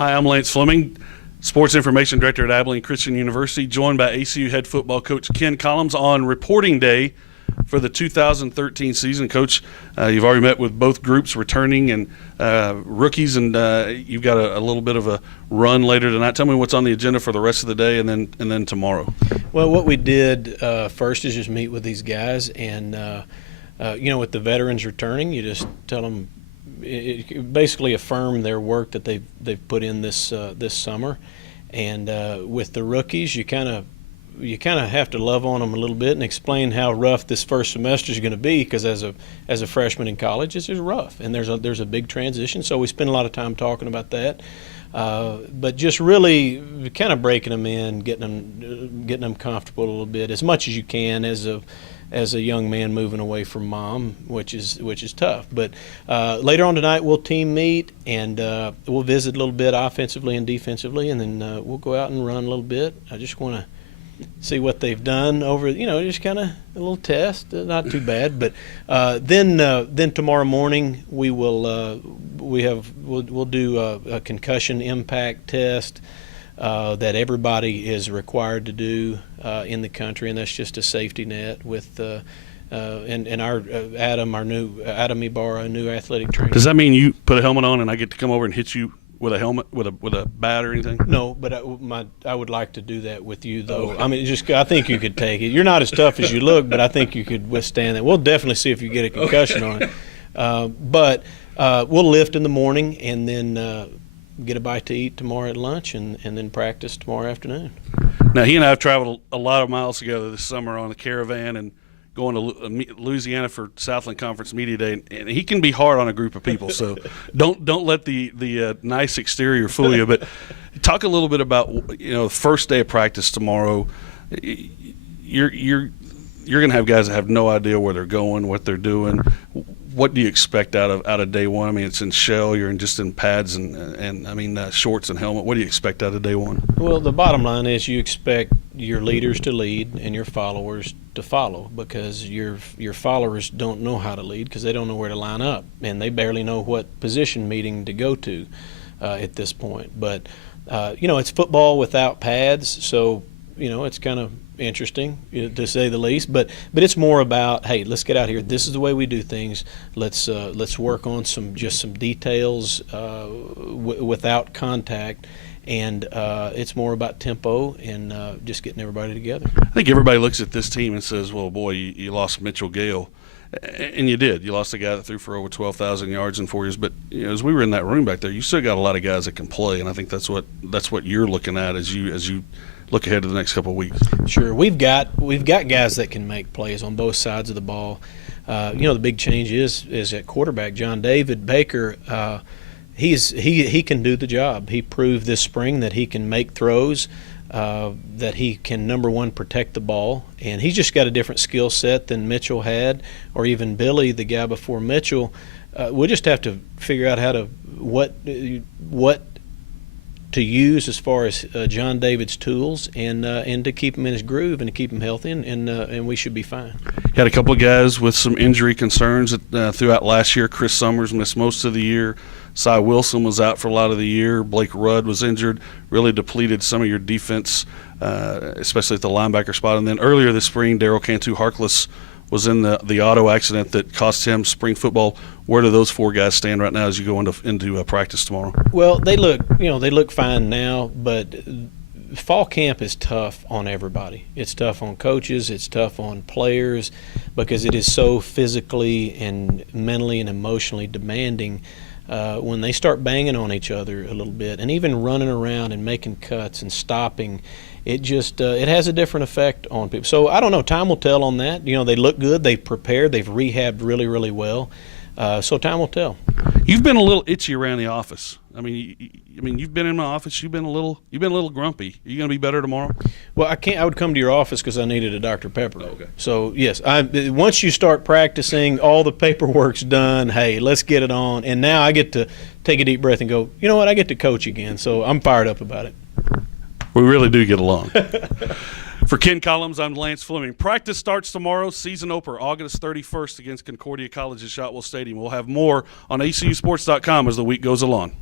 Hi, I'm Lance Fleming, Sports Information Director at Abilene Christian University, joined by ACU head football coach Ken Collums on reporting day for the 2013 season. Coach, you've already met with both groups returning and rookies, and you've got a little bit of a run later tonight. Tell me what's on the agenda for the rest of the day and then tomorrow. Well, what we did first is just meet with these guys, and with the veterans returning, you just tell them, basically affirm their work that they've put in this summer, and with the rookies, you kind of have to love on them a little bit and explain how rough this first semester is going to be, because as a freshman in college, it's just rough, and there's a big transition. So we spend a lot of time talking about that, but just really kind of breaking them in, getting them comfortable a little bit as much as you can as a young man moving away from mom, which is tough. But later on tonight, we'll team meet, and we'll visit a little bit offensively and defensively, and then we'll go out and run a little bit. I just want to see what they've done over, just kind of a little test, not too bad. But then tomorrow morning we'll do a concussion impact test that everybody is required to do in the country, and that's just a safety net with and our Adam Ibarra, new athletic trainer. Does that mean you put a helmet on and I get to come over and hit you with a helmet, with a bat or anything? No, but I would like to do that with you, though. I mean, I think you could take it. You're not as tough as you look, but I think you could withstand that. We'll definitely see if you get a concussion on it. But we'll lift in the morning, and then get a bite to eat tomorrow at lunch, and then practice tomorrow afternoon. Now, he and I have traveled a lot of miles together this summer on the caravan and going to Louisiana for Southland Conference Media Day, and he can be hard on a group of people. So don't let the nice exterior fool you. But talk a little bit about the first day of practice tomorrow. You're going to have guys that have no idea where they're going, what they're doing. What do you expect out of day one? I mean, it's in shell. You're just in pads and shorts and helmet. What do you expect out of day one? Well, the bottom line is you expect your leaders to lead and your followers to follow, because your followers don't know how to lead because they don't know where to line up, and they barely know what position meeting to go to at this point. But it's football without pads, so it's kind of interesting, to say the least, but it's more about, hey, let's get out here. This is the way we do things. Let's work on some details without contact, and it's more about tempo and just getting everybody together. I think everybody looks at this team and says, well, boy, you lost Mitchell Gale. And you did. You lost a guy that threw for over 12,000 yards in 4 years. But as we were in that room back there, you still got a lot of guys that can play, and I think that's what you're looking at as you look ahead to the next couple of weeks. Sure, we've got guys that can make plays on both sides of the ball. The big change is at quarterback. John David Baker, he can do the job. He proved this spring that he can make throws, that he can, number one, protect the ball, and he's just got a different skill set than Mitchell had, or even Billy, the guy before Mitchell. We'll just have to figure out what to use as far as John David's tools, and to keep him in his groove and to keep him healthy, and we should be fine. You had a couple of guys with some injury concerns throughout last year. Chris Summers missed most of the year. Cy Wilson was out for a lot of the year. Blake Rudd was injured, really depleted some of your defense, especially at the linebacker spot. And then earlier this spring, Darrell Cantu-Harkless was in the auto accident that cost him spring football. Where do those four guys stand right now as you go into practice tomorrow? Well, they look fine now, but fall camp is tough on everybody. It's tough on coaches. It's tough on players, because it is so physically and mentally and emotionally demanding. When they start banging on each other a little bit, and even running around and making cuts and stopping, it just it has a different effect on people. So I don't know. Time will tell on that. They look good. They've prepared. They've rehabbed really, really well. So time will tell. You've been a little itchy around the office. I mean, you've been in my office. You've been a little grumpy. Are you going to be better tomorrow? Well, I would come to your office because I needed a Dr. Pepper. Oh, okay. So yes, once you start practicing, all the paperwork's done. Hey, let's get it on. And now I get to take a deep breath and go, you know what? I get to coach again. So I'm fired up about it. We really do get along. For Ken Collums, I'm Lance Fleming. Practice starts tomorrow. Season opener, August 31st against Concordia College at Shotwell Stadium. We'll have more on ACUSports.com as the week goes along.